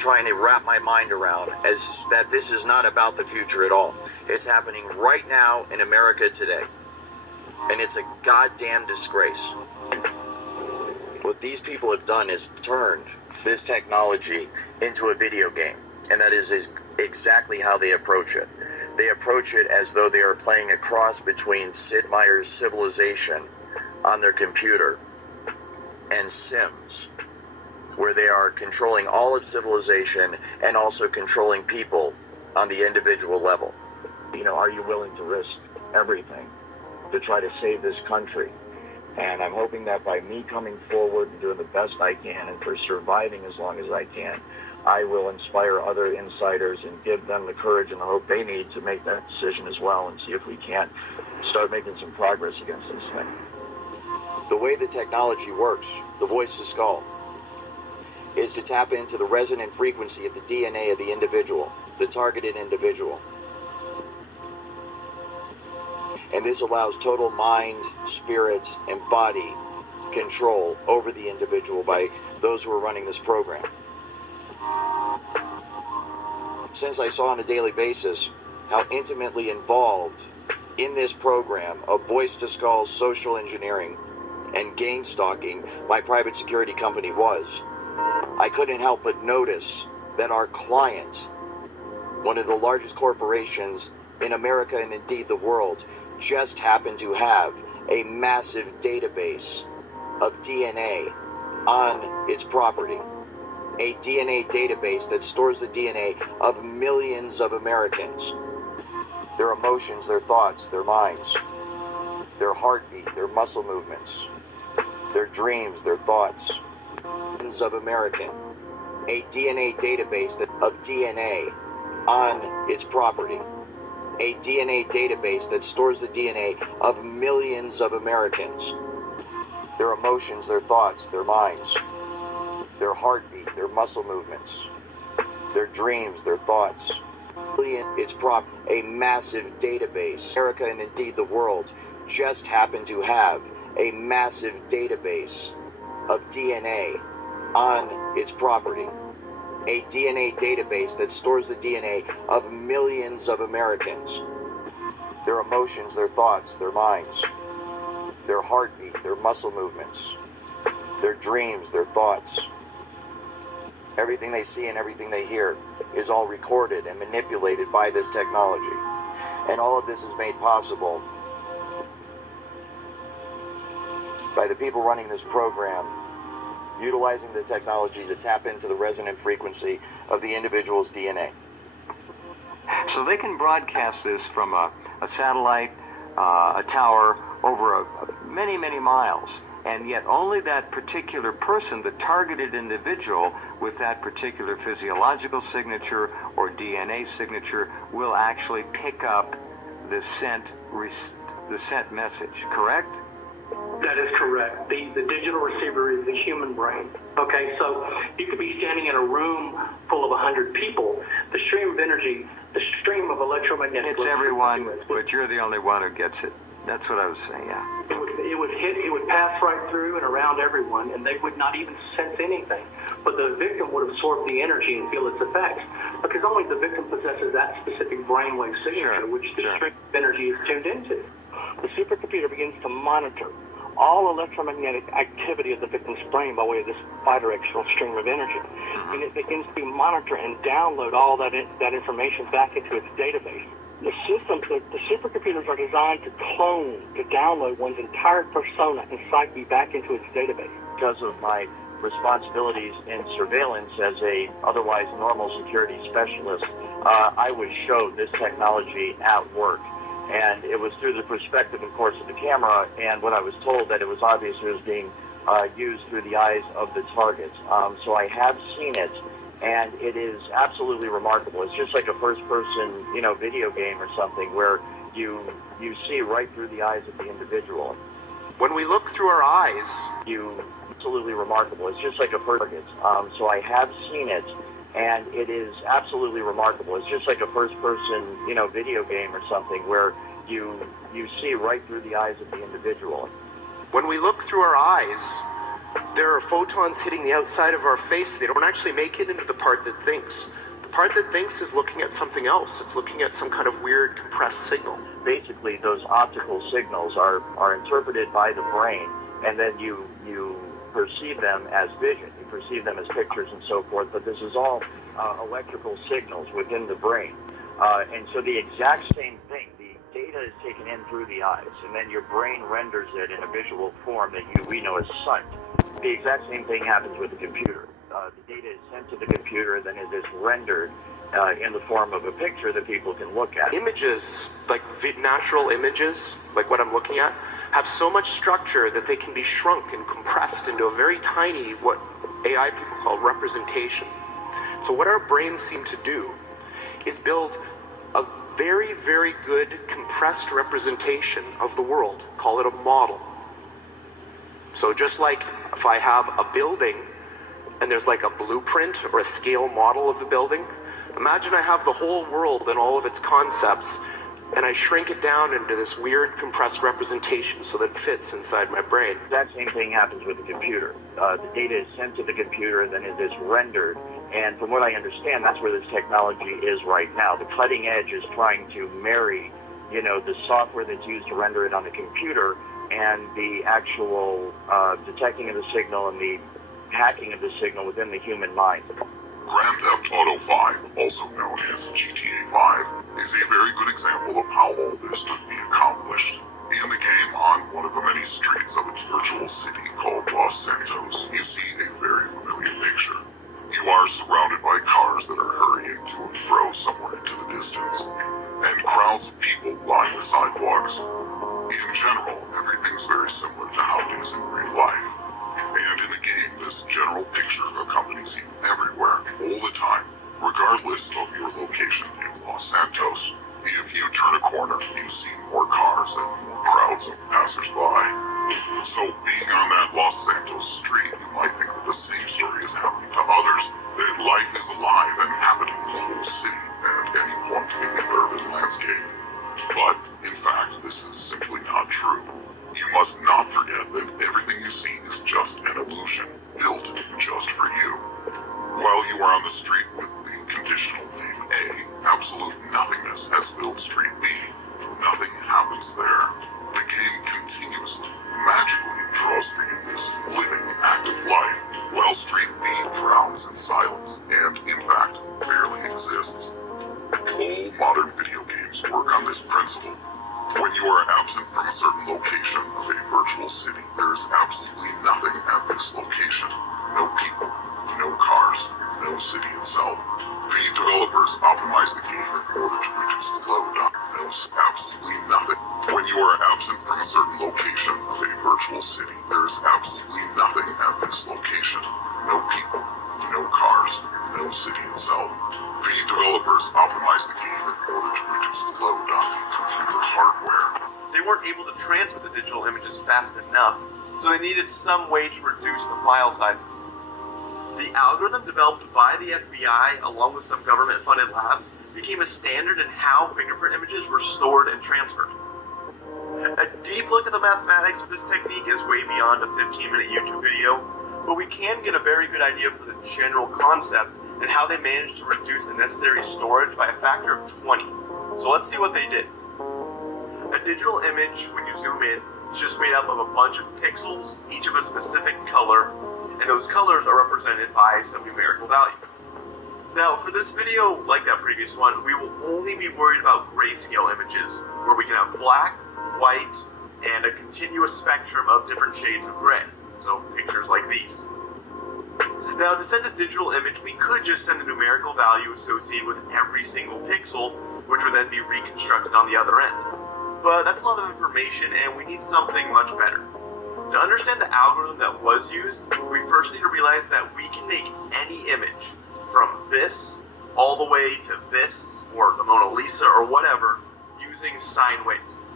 trying to wrap my mind around, as that this is not about the future at all. It's happening right now in America today. And it's a goddamn disgrace. What these people have done is turned this technology into a video game. And that is exactly how they approach it. They approach it as though they are playing a cross between Sid Meier's Civilization on their computer and Sims, where they are controlling all of civilization and also controlling people on the individual level. You know, are you willing to risk everything to try to save this country? And I'm hoping that by me coming forward and doing the best I can, and for surviving as long as I can, I will inspire other insiders and give them the courage and the hope they need to make that decision as well, and see if we can't start making some progress against this thing. The way the technology works, the voice to skull, is to tap into the resonant frequency of the DNA of the individual, the targeted individual. And this allows total mind, spirit, and body control over the individual by those who are running this program. Since I saw on a daily basis how intimately involved in this program of voice to skull social engineering and gain stalking my private security company was, I couldn't help but notice that our client, one of the largest corporations in America and indeed the world, just happened to have a massive database of DNA on its property. A DNA database that stores the DNA of millions of Americans. Their emotions, their thoughts, their minds, their heartbeat, their muscle movements, their dreams, their thoughts. Millions of Americans. A DNA database of DNA on its property. A DNA database that stores the DNA of millions of Americans. Their emotions, their thoughts, their minds, their heartbeat, their muscle movements, their dreams, their thoughts. It's a massive database. America and indeed the world just happened to have a massive database of DNA on its property. A DNA database that stores the DNA of millions of Americans. Their emotions, their thoughts, their minds, their heartbeat, their muscle movements, their dreams, their thoughts. Everything they see and everything they hear is all recorded and manipulated by this technology. And all of this is made possible by the people running this program, utilizing the technology to tap into the resonant frequency of the individual's DNA. So they can broadcast this from a satellite, a tower, over many, many miles. And yet only that particular person, the targeted individual with that particular physiological signature or DNA signature, will actually pick up the sent message, correct? That is correct. The digital receiver is the human brain. Okay, so you could be standing in a room full of 100 people. The stream of energy, the stream of electromagnetic... It's everyone, but you're the only one who gets it. That's what I was saying, yeah. It would pass right through and around everyone, and they would not even sense anything. But the victim would absorb the energy and feel its effects, because only the victim possesses that specific brainwave signature, which the stream of energy is tuned into. The supercomputer begins to monitor all electromagnetic activity of the victim's brain by way of this bidirectional stream of energy. And it begins to monitor and download all that information back into its database. The supercomputers are designed to clone, to download one's entire persona and psyche back into its database. Because of my responsibilities in surveillance as a otherwise normal security specialist, I would show this technology at work. And it was through the perspective, of course, of the camera, and when I was told that it was obvious it was being used through the eyes of the target. So I have seen it, and it is absolutely remarkable. It's just like a first-person, video game or something where you see right through the eyes of the individual. When we look through our eyes, absolutely remarkable. It's just like a target. So I have seen it, and it is absolutely remarkable. It's just like a first-person, video game or something where you see right through the eyes of the individual. When we look through our eyes, there are photons hitting the outside of our face. They don't actually make it into the part that thinks. The part that thinks is looking at something else. It's looking at some kind of weird compressed signal. Basically, those optical signals are interpreted by the brain, and then you perceive them as vision. You perceive them as pictures and so forth, but this is all electrical signals within the brain. And so the exact same thing, the data is taken in through the eyes, and then your brain renders it in a visual form that we know as sight. The exact same thing happens with the computer. The data is sent to the computer, and then it is rendered in the form of a picture that people can look at. Images, like natural images, like what I'm looking at, have so much structure that they can be shrunk and compressed into a very tiny, what AI people call representation. So what our brains seem to do is build a very, very good compressed representation of the world. Call it a model. So just like if I have a building and there's like a blueprint or a scale model of the building, imagine I have the whole world and all of its concepts, and I shrink it down into this weird compressed representation so that it fits inside my brain. That same thing happens with the computer. The data is sent to the computer, and then it is rendered. And from what I understand, that's where this technology is right now. The cutting edge is trying to marry, the software that's used to render it on the computer and the actual detecting of the signal and the hacking of the signal within the human mind. Grand Theft Auto 5, also known as GTA 5, is a very good example of how all this could be accomplished. In the game, on one of the many streets of its virtual city called Los Santos, you see a very familiar picture. You are surrounded by cars that are hurrying to and fro somewhere into the distance, and crowds of people line the sidewalks. In general, everything's very similar to how it is in real life. And in the game, this general picture accompanies you everywhere, all the time, regardless of your location in Los Santos. If you turn a corner, you see more cars and more crowds of passersby. So being on that Los Santos street, you might think that the same story is happening to others, that life is alive and happening in the whole city at any point in the urban landscape. But, in fact, this is simply not true. You must not forget that everything you see is just an illusion, built just for you. While you are on the street with the conditional name A, absolute nothingness has filled street B. Nothing happens there. The game continuously, magically draws for you this living, active life, while street B drowns in silence and, in fact, barely exists. All modern video games work on this principle. When you are absent from a certain location of a virtual city, there is absolutely nothing at this location. No people, no cars, no city itself. The developers optimize the game in order to reduce the load on absolutely nothing. When you are absent from a certain location of a virtual city, there is absolutely nothing at this location. No people, no cars, no city itself. The developers optimize the game in order to reduce the load on the computer hardware. They weren't able to transmit the digital images fast enough, so they needed some way to reduce the file sizes. The algorithm developed by the FBI, along with some government-funded labs, became a standard in how fingerprint images were stored and transferred. A deep look at the mathematics of this technique is way beyond a 15-minute YouTube video, but we can get a very good idea for the general concept and how they managed to reduce the necessary storage by a factor of 20. So let's see what they did. A digital image, when you zoom in, is just made up of a bunch of pixels, each of a specific color, and those colors are represented by some numerical value. Now, for this video, like that previous one, we will only be worried about grayscale images, where we can have black, white, and a continuous spectrum of different shades of gray. So pictures like these. Now, to send a digital image, we could just send the numerical value associated with every single pixel, which would then be reconstructed on the other end. But that's a lot of information, and we need something much better. To understand the algorithm that was used, we first need to realize that we can make any image, from this all the way to this, or the Mona Lisa, or whatever, using sine waves.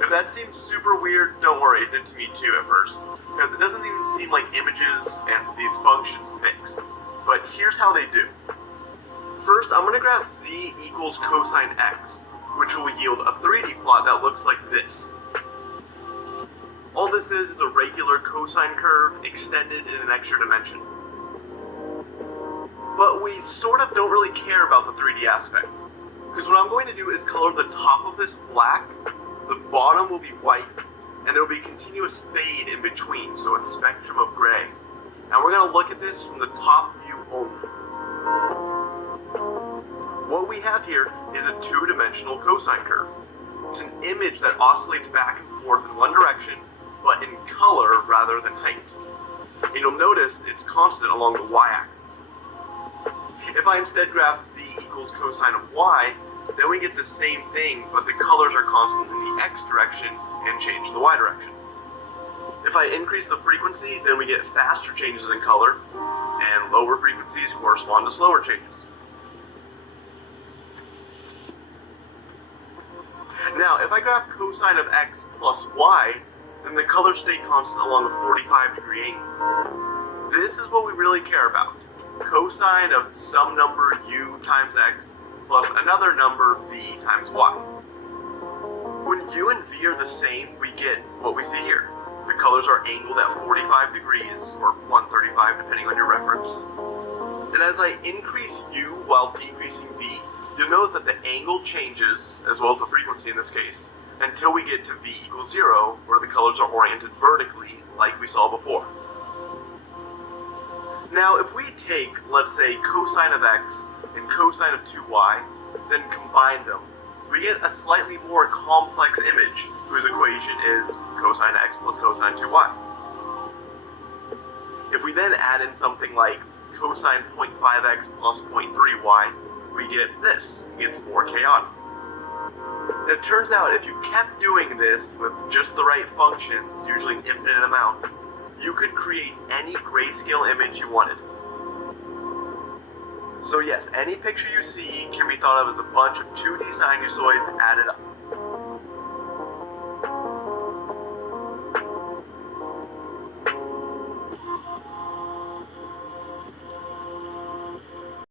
If that seems super weird, don't worry, it did to me too at first, because it doesn't even seem like images and these functions mix. But here's how they do. First, I'm going to graph z equals cosine x, which will yield a 3D plot that looks like this. All this is a regular cosine curve extended in an extra dimension. But we sort of don't really care about the 3D aspect, because what I'm going to do is color the top of this black, the bottom will be white, and there will be a continuous fade in between, so a spectrum of gray. And we're going to look at this from the top view only. What we have here is a two-dimensional cosine curve. It's an image that oscillates back and forth in one direction, but in color rather than height. And you'll notice it's constant along the y-axis. If I instead graph z equals cosine of y, then we get the same thing, but the colors are constant in the x direction and change in the y direction. If I increase the frequency, then we get faster changes in color, and lower frequencies correspond to slower changes. Now, if I graph cosine of x plus y, then the colors stay constant along a 45-degree angle. This is what we really care about. Cosine of some number u times x plus another number v times y. When u and v are the same, we get what we see here. The colors are angled at 45 degrees, or 135 depending on your reference. And as I increase u while decreasing v, you'll notice that the angle changes, as well as the frequency in this case, until we get to v equals 0, where the colors are oriented vertically, like we saw before. Now, if we take, let's say, cosine of x and cosine of 2y, then combine them, we get a slightly more complex image, whose equation is cosine x plus cosine 2y. If we then add in something like cosine 0.5x plus 0.3y, we get this. It gets more chaotic. And it turns out if you kept doing this with just the right functions, usually an infinite amount, you could create any grayscale image you wanted. So yes, any picture you see can be thought of as a bunch of 2D sinusoids added up.